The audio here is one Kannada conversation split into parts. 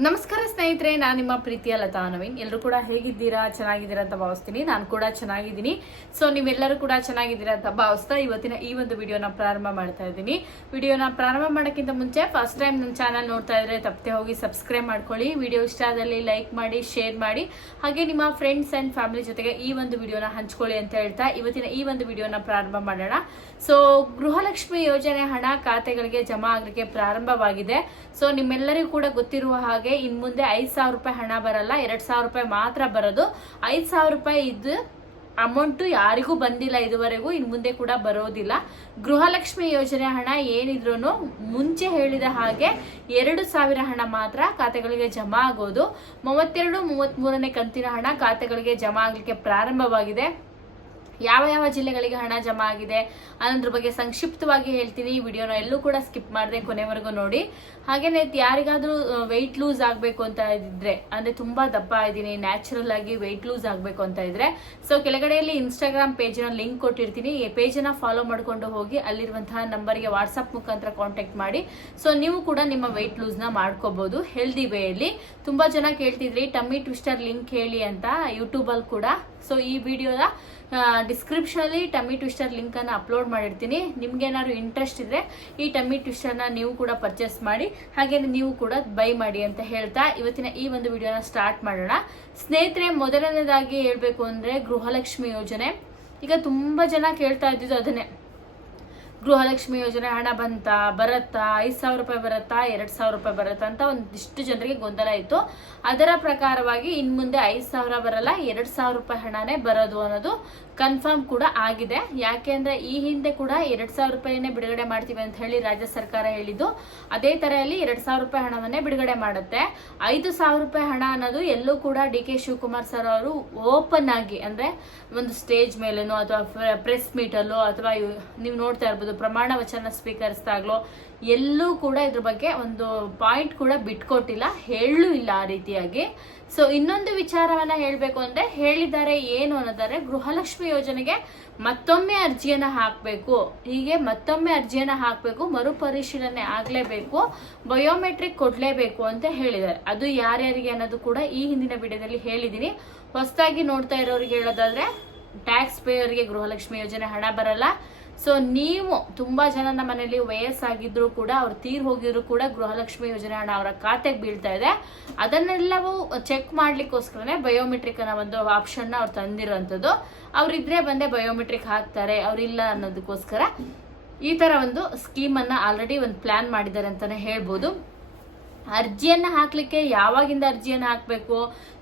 ನಮಸ್ಕಾರ ಸ್ನೇಹಿತರೆ, ನಾನು ನಿಮ್ಮ ಪ್ರೀತಿಯ ಲತಾ ನವೀನ್. ಎಲ್ಲರೂ ಕೂಡ ಹೇಗಿದ್ದೀರಾ? ಚೆನ್ನಾಗಿದ್ದೀರಾ ಅಂತ ಭಾವಿಸ್ತೀನಿ. ನಾನು ಕೂಡ ಚೆನ್ನಾಗಿದ್ದೀನಿ. ಸೊ ನೀವೆಲ್ಲರೂ ಕೂಡ ಚೆನ್ನಾಗಿದ್ದೀರಾ ಅಂತ ಭಾವಿಸ್ತಾ ಇವತ್ತಿನ ಈ ಒಂದು ವಿಡಿಯೋನ ಪ್ರಾರಂಭ ಮಾಡ್ತಾ ಇದ್ದೀನಿ. ವಿಡಿಯೋನ ಪ್ರಾರಂಭ ಮಾಡೋಕ್ಕಿಂತ ಮುಂಚೆ ಫಸ್ಟ್ ಟೈಮ್ ನನ್ನ ಚಾನಲ್ ನೋಡ್ತಾ ಇದ್ರೆ ತಪ್ಪದೆ ಹೋಗಿ ಸಬ್ಸ್ಕ್ರೈಬ್ ಮಾಡ್ಕೊಳ್ಳಿ. ವಿಡಿಯೋ ಇಷ್ಟ ಆದಲ್ಲಿ ಲೈಕ್ ಮಾಡಿ, ಶೇರ್ ಮಾಡಿ, ಹಾಗೆ ನಿಮ್ಮ ಫ್ರೆಂಡ್ಸ್ ಅಂಡ್ ಫ್ಯಾಮಿಲಿ ಜೊತೆಗೆ ಈ ಒಂದು ವಿಡಿಯೋನ ಹಂಚ್ಕೊಳ್ಳಿ ಅಂತ ಹೇಳ್ತಾ ಇವತ್ತಿನ ಈ ಒಂದು ವಿಡಿಯೋನ ಪ್ರಾರಂಭ ಮಾಡೋಣ. ಸೊ ಗೃಹಲಕ್ಷ್ಮಿ ಯೋಜನೆ ಹಣ ಖಾತೆಗಳಿಗೆ ಜಮಾ ಆಗಲಿಕ್ಕೆ ಪ್ರಾರಂಭವಾಗಿದೆ. ಸೊ ನಿಮ್ಮೆಲ್ಲರಿಗೂ ಕೂಡ ಗೊತ್ತಿರುವ ಹಾಗೆ ಇನ್ ಮುಂದೆ 5,000 ರೂಪಾಯಿ ಹಣ ಬರಲ್ಲ, 2,000 ರೂಪಾಯಿ ಮಾತ್ರ ಬರೋದು. 5,000 ರೂಪಾಯಿ ಇದು ಅಮೌಂಟ್ ಯಾರಿಗೂ ಬಂದಿಲ್ಲ ಇದುವರೆಗೂ, ಇನ್ ಮುಂದೆ ಕೂಡ ಬರೋದಿಲ್ಲ. ಗೃಹಲಕ್ಷ್ಮಿ ಯೋಜನೆ ಹಣ ಏನಿದ್ರು ಮುಂಚೆ ಹೇಳಿದ ಹಾಗೆ 2,000 ಹಣ ಮಾತ್ರ ಖಾತೆಗಳಿಗೆ ಜಮಾ ಆಗೋದು. 32, 33ನೇ ಕಂತಿನ ಹಣ ಖಾತೆಗಳಿಗೆ ಜಮಾ ಆಗ್ಲಿಕ್ಕೆ ಪ್ರಾರಂಭವಾಗಿದೆ. ಯಾವ ಯಾವ ಜಿಲ್ಲೆಗಳಿಗೆ ಹಣ ಜಮಾ ಆಗಿದೆ ಅನ್ನೋದ್ರ ಬಗ್ಗೆ ಸಂಕ್ಷಿಪ್ತವಾಗಿ ಹೇಳ್ತೀನಿ. ಈ ವಿಡಿಯೋನ ಎಲ್ಲೂ ಕೂಡ ಸ್ಕಿಪ್ ಮಾಡದೆ ಕೊನೆವರೆಗೂ ನೋಡಿ. ಹಾಗೇನೆ ಯಾರಿಗಾದ್ರೂ ವೆಯ್ಟ್ ಲೂಸ್ ಆಗಬೇಕು ಅಂತ ಇದ್ರೆ, ಅಂದ್ರೆ ತುಂಬಾ ದಪ್ಪ ಇದ್ದೀನಿ, ನ್ಯಾಚುರಲ್ ಆಗಿ ವೆಯ್ಟ್ ಲೂಸ್ ಆಗಬೇಕು ಅಂತ ಇದ್ರೆ, ಸೊ ಕೆಳಗಡೆಯಲ್ಲಿ ಇನ್ಸ್ಟಾಗ್ರಾಮ್ ಪೇಜ್ನ ಲಿಂಕ್ ಕೊಟ್ಟಿರ್ತೀನಿ. ಈ ಪೇಜನ್ನ ಫಾಲೋ ಮಾಡ್ಕೊಂಡು ಹೋಗಿ ಅಲ್ಲಿರುವಂತಹ ನಂಬರ್ಗೆ ವಾಟ್ಸ್ಆಪ್ ಮುಖಾಂತರ ಕಾಂಟ್ಯಾಕ್ಟ್ ಮಾಡಿ. ಸೊ ನೀವು ಕೂಡ ನಿಮ್ಮ ವೆಯ್ಟ್ ಲೂಸ್ನ ಮಾಡ್ಕೋಬಹುದು ಹೆಲ್ದಿ ವೇಯಲ್ಲಿ. ತುಂಬಾ ಜನ ಕೇಳ್ತಿದ್ರಿ ಟಮ್ಮಿ ಟ್ವಿಸ್ಟರ್ ಲಿಂಕ್ ಹೇಳಿ ಅಂತ ಯೂಟ್ಯೂಬಲ್ಲಿ ಕೂಡ. ಸೊ ಈ ವಿಡಿಯೋದ ಡಿಸ್ಕ್ರಿಪ್ಷನ್ ಅಲ್ಲಿ ಟಮ್ಮಿ ಟ್ವಿಸ್ಟರ್ ಲಿಂಕ್ ಅನ್ನು ಅಪ್ಲೋಡ್ ಮಾಡಿರ್ತೀನಿ. ನಿಮ್ಗೆ ಏನಾದ್ರು ಇಂಟ್ರೆಸ್ಟ್ ಇದ್ರೆ ಈ ಟಮ್ಮಿ ಟ್ವಿಸ್ಟರ್ ನ ನೀವು ಕೂಡ ಪರ್ಚೇಸ್ ಮಾಡಿ, ಹಾಗೆ ನೀವು ಕೂಡ ಬೈ ಮಾಡಿ ಅಂತ ಹೇಳ್ತಾ ಇವತ್ತಿನ ಈ ಒಂದು ವಿಡಿಯೋನ ಸ್ಟಾರ್ಟ್ ಮಾಡೋಣ. ಸ್ನೇಹಿತರೆ, ಮೊದಲನೇದಾಗಿ ಹೇಳ್ಬೇಕು ಅಂದ್ರೆ ಗೃಹಲಕ್ಷ್ಮಿ ಯೋಜನೆ. ಈಗ ತುಂಬಾ ಜನ ಕೇಳ್ತಾ ಇದ್ದಿದ್ದು ಅದನ್ನೇ, ಗೃಹಲಕ್ಷ್ಮಿ ಯೋಜನೆ ಹಣ ಬರುತ್ತಾ 5,000 ರೂಪಾಯಿ ಬರುತ್ತಾ, 2,000 ರೂಪಾಯಿ ಬರುತ್ತಾ ಅಂತ ಒಂದಿಷ್ಟು ಜನರಿಗೆ ಗೊಂದಲ ಇತ್ತು. ಅದರ ಪ್ರಕಾರವಾಗಿ ಇನ್ ಮುಂದೆ 5,000 ಬರಲ್ಲ, 2,000 ರೂಪಾಯಿ ಹಣನೇ ಬರೋದು ಅನ್ನೋದು ಕನ್ಫರ್ಮ್ ಕೂಡ ಆಗಿದೆ. ಯಾಕೆಂದ್ರೆ ಈ ಹಿಂದೆ ಕೂಡ 2,000 ರೂಪಾಯಿನೇ ಬಿಡುಗಡೆ ಮಾಡ್ತೀವಿ ಅಂತ ಹೇಳಿ ರಾಜ್ಯ ಸರ್ಕಾರ ಹೇಳಿದ್ದು. ಅದೇ ತರ ಅಲ್ಲಿ 2,000 ರೂಪಾಯಿ ಹಣವನ್ನೇ ಬಿಡುಗಡೆ ಮಾಡುತ್ತೆ. 5,000 ರೂಪಾಯಿ ಹಣ ಅನ್ನೋದು ಎಲ್ಲೂ ಕೂಡ ಡಿ ಕೆ ಶಿವಕುಮಾರ್ ಸರ್ ಅವರು ಓಪನ್ ಆಗಿ, ಅಂದ್ರೆ ಒಂದು ಸ್ಟೇಜ್ ಮೇಲೇನೋ ಅಥವಾ ಪ್ರೆಸ್ ಮೀಟ್ ಅಲ್ಲೋ ಅಥವಾ ನೀವು ನೋಡ್ತಾ ಇರ್ಬೋದು ಪ್ರಮಾಣ ವಚನ ಸ್ವೀಕರಿಸಿದಾಗ್ಲೋ ಎಲ್ಲೂ ಕೂಡ ಇದ್ರ ಬಗ್ಗೆ ಒಂದು ಪಾಯಿಂಟ್ ಕೂಡ ಬಿಟ್ಕೊಟ್ಟಿಲ್ಲ, ಹೇಳೂ ಇಲ್ಲ ಆ ರೀತಿಯಾಗಿ. ಸೊ ಇನ್ನೊಂದು ವಿಚಾರವನ್ನ ಹೇಳ್ಬೇಕು ಅಂದ್ರೆ ಹೇಳಿದ್ದಾರೆ ಏನು ಅನ್ನೋದಾದ್ರೆ, ಗೃಹಲಕ್ಷ್ಮಿ ಯೋಜನೆಗೆ ಮತ್ತೊಮ್ಮೆ ಅರ್ಜಿಯನ್ನ ಹಾಕಬೇಕು, ಹೀಗೆ ಮತ್ತೊಮ್ಮೆ ಅರ್ಜಿಯನ್ನ ಹಾಕಬೇಕು, ಮರುಪರಿಶೀಲನೆ ಆಗ್ಲೇಬೇಕು, ಬಯೋಮೆಟ್ರಿಕ್ ಕೊಡ್ಲೇಬೇಕು ಅಂತ ಹೇಳಿದ್ದಾರೆ. ಅದು ಯಾರ್ಯಾರಿಗೆ ಅನ್ನೋದು ಕೂಡ ಈ ಹಿಂದಿನ ವಿಡಿಯೋದಲ್ಲಿ ಹೇಳಿದೀನಿ. ಹೊಸದಾಗಿ ನೋಡ್ತಾ ಇರೋರಿಗೆ ಹೇಳೋದಾದ್ರೆ, ಟ್ಯಾಕ್ಸ್ ಪೇಯರ್ಗೆ ಗೃಹಲಕ್ಷ್ಮಿ ಯೋಜನೆ ಹಣ ಬರಲ್ಲ. ಸೊ ನೀವು ತುಂಬಾ ಜನ ನಮ್ಮ ಮನೆಯಲ್ಲಿ ವಯಸ್ಸಾಗಿದ್ರು ಕೂಡ, ಅವ್ರು ತೀರ್ ಹೋಗಿದ್ರು ಕೂಡ ಗೃಹಲಕ್ಷ್ಮಿ ಯೋಜನೆ ಹಣ ಅವರ ಖಾತೆಗೆ ಬೀಳ್ತಾ ಇದೆ. ಅದನ್ನೆಲ್ಲವೂ ಚೆಕ್ ಮಾಡ್ಲಿಕ್ಕೋಸ್ಕರನೇ ಬಯೋಮೆಟ್ರಿಕ್ ಅನ್ನೋ ಒಂದು ಆಪ್ಷನ್ ಅವ್ರು ತಂದಿರೋಂಥದ್ದು. ಅವ್ರಿದ್ರೆ ಬಂದೆ ಬಯೋಮೆಟ್ರಿಕ್ ಹಾಕ್ತಾರೆ, ಅವ್ರಿಲ್ಲ ಅನ್ನೋದಕ್ಕೋಸ್ಕರ ಈ ತರ ಒಂದು ಸ್ಕೀಮ್ ಅನ್ನ ಆಲ್ರೆಡಿ ಒಂದು ಪ್ಲಾನ್ ಮಾಡಿದ್ದಾರೆ ಅಂತಾನೆ ಹೇಳ್ಬೋದು. ಅರ್ಜಿಯನ್ನ ಹಾಕ್ಲಿಕ್ಕೆ ಯಾವಾಗಿಂದ ಅರ್ಜಿಯನ್ನ ಹಾಕ್ಬೇಕು,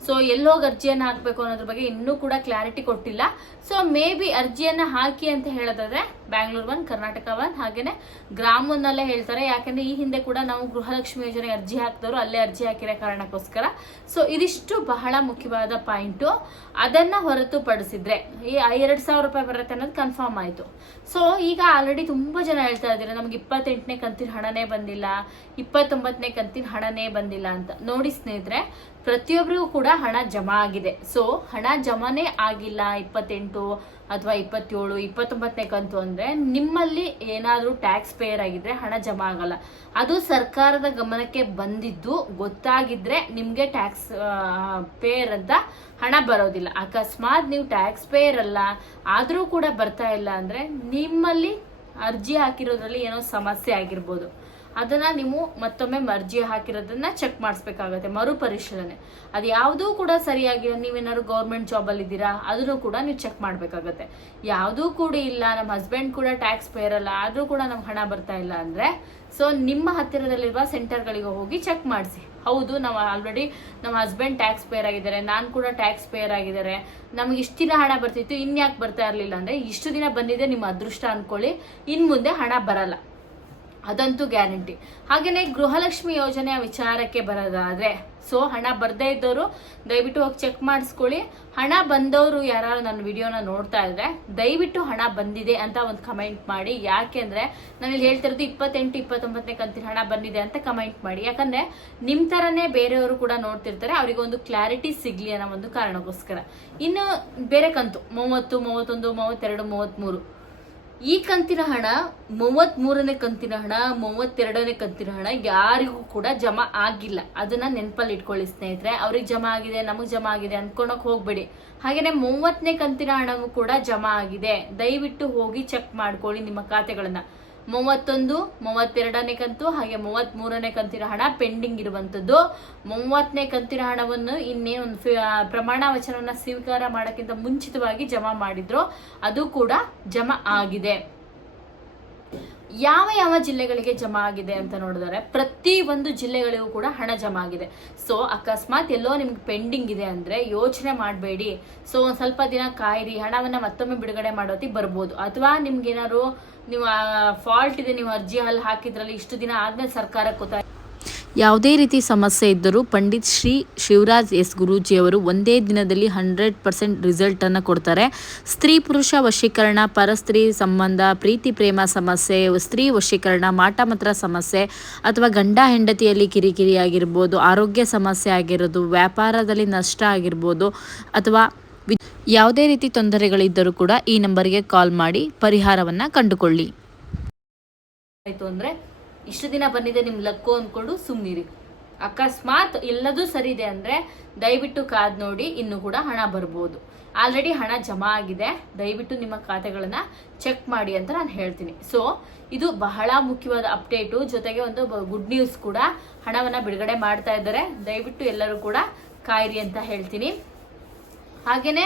ಸೊ ಎಲ್ಲೋಗಿ ಅರ್ಜಿಯನ್ನ ಹಾಕ್ಬೇಕು ಅನ್ನೋದ್ರ ಬಗ್ಗೆ ಇನ್ನೂ ಕೂಡ ಕ್ಲಾರಿಟಿ ಕೊಟ್ಟಿಲ್ಲ. ಸೊ ಮೇ ಬಿ ಅರ್ಜಿಯನ್ನ ಹಾಕಿ ಅಂತ ಹೇಳೋದಾದ್ರೆ ಬ್ಯಾಂಗ್ಳೂರ್ 1, ಕರ್ನಾಟಕ 1, ಹಾಗೇನೆ ಗ್ರಾಮ್ 1 ಹೇಳ್ತಾರೆ. ಯಾಕಂದ್ರೆ ಈ ಹಿಂದೆ ಕೂಡ ನಾವು ಗೃಹಲಕ್ಷ್ಮಿ ಯೋಜನೆಗೆ ಅರ್ಜಿ ಹಾಕಿದವರು ಅಲ್ಲೇ ಅರ್ಜಿ ಹಾಕಿರೋ ಕಾರಣಕ್ಕೋಸ್ಕರ. ಸೊ ಇದಿಷ್ಟು ಬಹಳ ಮುಖ್ಯವಾದ ಪಾಯಿಂಟು. ಅದನ್ನ ಹೊರತುಪಡಿಸಿದ್ರೆ ಈ 2,000 ರೂಪಾಯಿ ಬರುತ್ತೆ ಅನ್ನೋದು ಕನ್ಫರ್ಮ್ ಆಯ್ತು. ಸೊ ಈಗ ಆಲ್ರೆಡಿ ತುಂಬಾ ಜನ ಹೇಳ್ತಾ ಇದ್ದಾರೆ ನಮ್ಗೆ 28ನೇ ಕಂತಿನ ಹಣನೇ ಬಂದಿಲ್ಲ, 29ನೇ ಕಂತಿನ ಹಣನೇ ಬಂದಿಲ್ಲ ಅಂತ. ನೋಡಿ ಸ್ನೇಹಿತರೆ, ಪ್ರತಿಯೊಬ್ಬರಿಗೂ ಕೂಡ ಹಣ ಜಮಾ ಆಗಿದೆ. ಸೊ ಹಣ ಜಮಾನೇ ಆಗಿಲ್ಲ 28 ಅಥವಾ 27, 29ನೇ ಕಂತು ಅಂದ್ರೆ ನಿಮ್ಮಲ್ಲಿ ಏನಾದ್ರೂ ಟ್ಯಾಕ್ಸ್ ಪೇಯರ್ ಆಗಿದ್ರೆ ಹಣ ಜಮಾ ಆಗಲ್ಲ. ಅದು ಸರ್ಕಾರದ ಗಮನಕ್ಕೆ ಬಂದಿದ್ದು ಗೊತ್ತಾಗಿದ್ರೆ ನಿಮ್ಗೆ ಟ್ಯಾಕ್ಸ್ ಪೇಯರ್ ಅಂತ ಹಣ ಬರೋದಿಲ್ಲ. ಅಕಸ್ಮಾತ್ ನೀವು ಟ್ಯಾಕ್ಸ್ ಪೇಯರ್ ಅಲ್ಲ ಆದ್ರೂ ಕೂಡ ಬರ್ತಾ ಇಲ್ಲ ಅಂದ್ರೆ ನಿಮ್ಮಲ್ಲಿ ಅರ್ಜಿ ಹಾಕಿರೋದ್ರಲ್ಲಿ ಏನೋ ಸಮಸ್ಯೆ ಆಗಿರ್ಬೋದು. ಅದನ್ನ ನೀವು ಮತ್ತೊಮ್ಮೆ ಅರ್ಜಿ ಹಾಕಿರೋದನ್ನ ಚೆಕ್ ಮಾಡಿಸ್ಬೇಕಾಗತ್ತೆ, ಮರುಪರಿಶೀಲನೆ. ಅದು ಯಾವುದೂ ಕೂಡ ಸರಿಯಾಗಿಲ್ಲ. ನೀವೇನಾದ್ರು ಗೌರ್ಮೆಂಟ್ ಜಾಬ್ ಅಲ್ಲಿ ಇದ್ದೀರಾ ಅದನ್ನು ಕೂಡ ನೀವು ಚೆಕ್ ಮಾಡ್ಬೇಕಾಗತ್ತೆ. ಯಾವುದೂ ಕೂಡ ಇಲ್ಲ, ನಮ್ಮ ಹಸ್ಬೆಂಡ್ ಕೂಡ ಟ್ಯಾಕ್ಸ್ ಪೇಯರ್ ಅಲ್ಲ ಆದ್ರೂ ಕೂಡ ನಮ್ಗೆ ಹಣ ಬರ್ತಾ ಇಲ್ಲ ಅಂದ್ರೆ, ಸೊ ನಿಮ್ಮ ಹತ್ತಿರದಲ್ಲಿರುವ ಸೆಂಟರ್ಗಳಿಗೆ ಹೋಗಿ ಚೆಕ್ ಮಾಡಿಸಿ. ಹೌದು, ನಾವು ಆಲ್ರೆಡಿ ನಮ್ಮ ಹಸ್ಬೆಂಡ್ ಟ್ಯಾಕ್ಸ್ ಪೇಯರ್ ಆಗಿದ್ದಾರೆ, ನಾನು ಕೂಡ ಟ್ಯಾಕ್ಸ್ ಪೇಯರ್ ಆಗಿದ್ದಾರೆ, ನಮ್ಗೆ ಇಷ್ಟು ದಿನ ಹಣ ಬರ್ತಿತ್ತು, ಇನ್ಯಾಕೆ ಬರ್ತಾ ಇರ್ಲಿಲ್ಲ ಅಂದ್ರೆ ಇಷ್ಟು ದಿನ ಬಂದಿದೆ ನಿಮ್ಮ ಅದೃಷ್ಟ ಅನ್ಕೊಳ್ಳಿ, ಇನ್ ಮುಂದೆ ಹಣ ಬರಲ್ಲ, ಅದಂತೂ ಗ್ಯಾರಂಟಿ. ಹಾಗೇನೆ ಗೃಹಲಕ್ಷ್ಮಿ ಯೋಜನೆಯ ವಿಚಾರಕ್ಕೆ ಬರೋದಾದ್ರೆ, ಸೊ ಹಣ ಬರ್ದೇ ಇದ್ದವರು ದಯವಿಟ್ಟು ಹೋಗಿ ಚೆಕ್ ಮಾಡಿಸ್ಕೊಳ್ಳಿ. ಹಣ ಬಂದವರು ಯಾರು ನನ್ನ ವಿಡಿಯೋನ ನೋಡ್ತಾ ಇದ್ರೆ ದಯವಿಟ್ಟು ಹಣ ಬಂದಿದೆ ಅಂತ ಒಂದು ಕಮೆಂಟ್ ಮಾಡಿ. ಯಾಕೆಂದ್ರೆ ನಾನು ಇಲ್ಲಿ ಹೇಳ್ತಿರೋದು 28, 29ನೇ ಕಂತಿನ ಹಣ ಬಂದಿದೆ ಅಂತ ಕಮೆಂಟ್ ಮಾಡಿ. ಯಾಕಂದ್ರೆ ನಿಮ್ ತರನೇ ಬೇರೆಯವರು ಕೂಡ ನೋಡ್ತಿರ್ತಾರೆ, ಅವರಿಗೆ ಒಂದು ಕ್ಲಾರಿಟಿ ಸಿಗ್ಲಿ ಅನ್ನೋ ಒಂದು ಕಾರಣಕ್ಕೋಸ್ಕರ. ಇನ್ನು ಬೇರೆ ಕಂತು 30, 31, 32, 33 ಈ ಕಂತಿನ ಹಣ 33ನೇ ಕಂತಿನ ಹಣ 32ನೇ ಕಂತಿನ ಹಣ ಯಾರಿಗೂ ಕೂಡ ಜಮಾ ಆಗಿಲ್ಲ. ಅದನ್ನ ನೆನಪಲ್ಲಿ ಇಟ್ಕೊಳ್ಳಿ ಸ್ನೇಹಿತರೆ. ಅವ್ರಿಗೆ ಜಮಾ ಆಗಿದೆ, ನಮಗ್ ಜಮಾ ಆಗಿದೆ ಅನ್ಕೊಳಕ್ ಹೋಗ್ಬೇಡಿ. ಹಾಗೇನೆ 30ನೇ ಕಂತಿನ ಹಣವೂ ಕೂಡ ಜಮಾ ಆಗಿದೆ. ದಯವಿಟ್ಟು ಹೋಗಿ ಚೆಕ್ ಮಾಡ್ಕೊಳ್ಳಿ ನಿಮ್ಮ ಖಾತೆಗಳನ್ನ. 31, 32ನೇ ಕಂತು ಹಾಗೆ 33ನೇ ಕಂತಿನ ಹಣ ಪೆಂಡಿಂಗ್ ಇರುವಂತದ್ದು. 30ನೇ ಕಂತಿನ ಹಣವನ್ನು ಇನ್ನೇನು ಪ್ರಮಾಣ ವಚನವನ್ನ ಸ್ವೀಕಾರ ಮಾಡೋಕ್ಕಿಂತ ಮುಂಚಿತವಾಗಿ ಜಮಾ ಮಾಡಿದ್ರು, ಅದು ಕೂಡ ಜಮಾ ಆಗಿದೆ. ಯಾವ ಯಾವ ಜಿಲ್ಲೆಗಳಿಗೆ ಜಮಾ ಆಗಿದೆ ಅಂತ ನೋಡಿದರೆ ಪ್ರತಿ ಒಂದು ಜಿಲ್ಲೆಗಳಿಗೂ ಕೂಡ ಹಣ ಜಮಾ ಆಗಿದೆ. ಸೊ ಅಕಸ್ಮಾತ್ ಎಲ್ಲೋ ನಿಮ್ಗೆ ಪೆಂಡಿಂಗ್ ಇದೆ ಅಂದ್ರೆ ಯೋಚನೆ ಮಾಡಬೇಡಿ. ಸೊ ಒಂದ್ ಸ್ವಲ್ಪ ದಿನ ಕಾಯಿರಿ, ಹಣವನ್ನ ಮತ್ತೊಮ್ಮೆ ಬಿಡುಗಡೆ ಮಾಡೋತಿ ಬರ್ಬೋದು. ಅಥವಾ ನಿಮ್ಗೆ ಏನಾದ್ರು ನೀವು ಫಾಲ್ಟ್ ಇದೆ, ನೀವು ಅರ್ಜಿ ಅಲ್ಲಿ ಹಾಕಿದ್ರಲ್ಲಿ ಇಷ್ಟು ದಿನ ಆದ್ಮೇಲೆ ಸರ್ಕಾರಕ್ಕೆ ಗೊತ್ತಾಯ್ತು. ಯಾವುದೇ ರೀತಿ ಸಮಸ್ಯೆ ಇದ್ದರೂ ಪಂಡಿತ್ ಶ್ರೀ ಶಿವರಾಜ್ ಎಸ್ ಗುರೂಜಿಯವರು ಒಂದೇ ದಿನದಲ್ಲಿ 100% ರಿಸಲ್ಟ್ ಅನ್ನು ಕೊಡ್ತಾರೆ. ಸ್ತ್ರೀ ಪುರುಷ ವಶೀಕರಣ, ಪರಸ್ತ್ರೀ ಸಂಬಂಧ, ಪ್ರೀತಿ ಪ್ರೇಮ ಸಮಸ್ಯೆ, ಸ್ತ್ರೀ ವಶೀಕರಣ, ಮಾಟಮಂತ್ರ ಸಮಸ್ಯೆ ಅಥವಾ ಗಂಡ ಹೆಂಡತಿಯಲ್ಲಿ ಕಿರಿಕಿರಿ ಆಗಿರ್ಬೋದು, ಆರೋಗ್ಯ ಸಮಸ್ಯೆ ಆಗಿರೋದು, ವ್ಯಾಪಾರದಲ್ಲಿ ನಷ್ಟ ಆಗಿರ್ಬೋದು ಅಥವಾ ಯಾವುದೇ ರೀತಿ ತೊಂದರೆಗಳಿದ್ದರೂ ಕೂಡ ಈ ನಂಬರ್ಗೆ ಕಾಲ್ ಮಾಡಿ ಪರಿಹಾರವನ್ನು ಕಂಡುಕೊಳ್ಳಿ. ಆಯ್ತು ಅಂದ್ರೆ ಇಷ್ಟು ದಿನ ಬಂದಿದೆ ನಿಮ್ ಲಕ್ಕು ಅಂದ್ಕೊಂಡು ಸುಮ್ನಿರಿ. ಅಕಸ್ಮಾತ್ ಎಲ್ಲದೂ ಸರಿ ಇದೆ ಅಂದ್ರೆ ದಯವಿಟ್ಟು ಕಾದ್ ನೋಡಿ, ಇನ್ನು ಕೂಡ ಹಣ ಬರ್ಬೋದು. ಆಲ್ರೆಡಿ ಹಣ ಜಮಾ ಆಗಿದೆ, ದಯವಿಟ್ಟು ನಿಮ್ಮ ಖಾತೆಗಳನ್ನ ಚೆಕ್ ಮಾಡಿ ಅಂತ ನಾನು ಹೇಳ್ತೀನಿ. ಸೊ ಇದು ಬಹಳ ಮುಖ್ಯವಾದ ಅಪ್ಡೇಟು, ಜೊತೆಗೆ ಒಂದು ಗುಡ್ ನ್ಯೂಸ್ ಕೂಡ. ಹಣವನ್ನ ಬಿಡುಗಡೆ ಮಾಡ್ತಾ ಇದ್ದಾರೆ, ದಯವಿಟ್ಟು ಎಲ್ಲರೂ ಕೂಡ ಕಾಯಿರಿ ಅಂತ ಹೇಳ್ತೀನಿ. ಹಾಗೇನೆ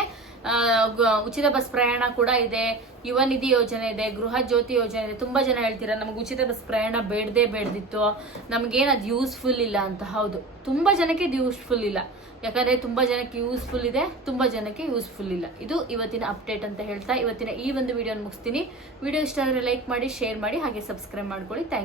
ಉಚಿತ ಬಸ್ ಪ್ರಯಾಣ ಕೂಡ ಇದೆ, ಯುವ ನಿಧಿ ಯೋಜನೆ ಇದೆ, ಗೃಹ ಜ್ಯೋತಿ ಯೋಜನೆ ಇದೆ. ತುಂಬಾ ಜನ ಹೇಳ್ತೀರಾ ನಮ್ಗೆ ಉಚಿತ ಬಸ್ ಪ್ರಯಾಣ ಬೇಡದಿತ್ತು, ನಮ್ಗೇನು ಅದು ಯೂಸ್ಫುಲ್ ಇಲ್ಲ ಅಂತ. ಹೌದು, ತುಂಬಾ ಜನಕ್ಕೆ ಇದು ಯೂಸ್ಫುಲ್ ಇಲ್ಲ. ಯಾಕಂದ್ರೆ ತುಂಬಾ ಜನಕ್ಕೆ ಯೂಸ್ಫುಲ್ ಇದೆ, ತುಂಬಾ ಜನಕ್ಕೆ ಯೂಸ್ಫುಲ್ ಇಲ್ಲ. ಇದು ಇವತ್ತಿನ ಅಪ್ಡೇಟ್ ಅಂತ ಹೇಳ್ತಾ ಇವತ್ತಿನ ಈ ಒಂದು ವಿಡಿಯೋ ಮುಗಿಸ್ತೀನಿ. ವಿಡಿಯೋ ಇಷ್ಟ ಆದರೆ ಲೈಕ್ ಮಾಡಿ, ಶೇರ್ ಮಾಡಿ, ಹಾಗೆ ಸಬ್ಸ್ಕ್ರೈಬ್ ಮಾಡ್ಕೊಳ್ಳಿ. Thank you.